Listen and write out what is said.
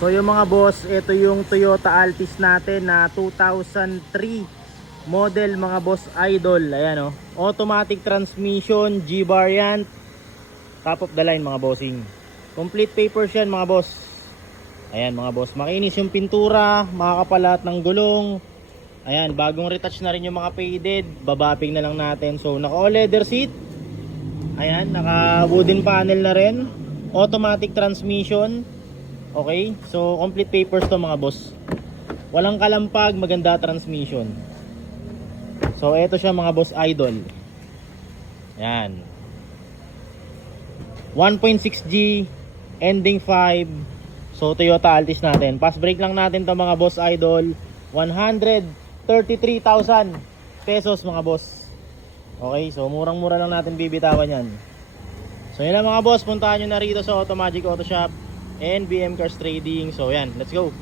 So yung mga boss, ito yung Toyota Altis natin na 2003 model mga boss idol. Ayan automatic transmission, G-variant, top of the line mga bossing. Complete papers yan mga boss. Ayan mga boss, makinis yung pintura, makakapalat ng gulong. Ayan, bagong retouch na rin yung mga faded, babapping na lang natin. So naka all leather seat. Ayan, naka wooden panel na rin, automatic transmission. Okay, so complete papers to mga boss. Walang kalampag, maganda transmission. So eto siya mga boss idol. Ayan, 1.6G ending 5. So Toyota Altis natin. Pass brake lang natin to mga boss idol. 133,000 pesos mga boss. Okay, so murang-mura lang natin bibitawan yan. So yun lang mga boss, puntahan nyo na rito sa Automagic Auto Shop and BM Cars Trading. So yan, let's go.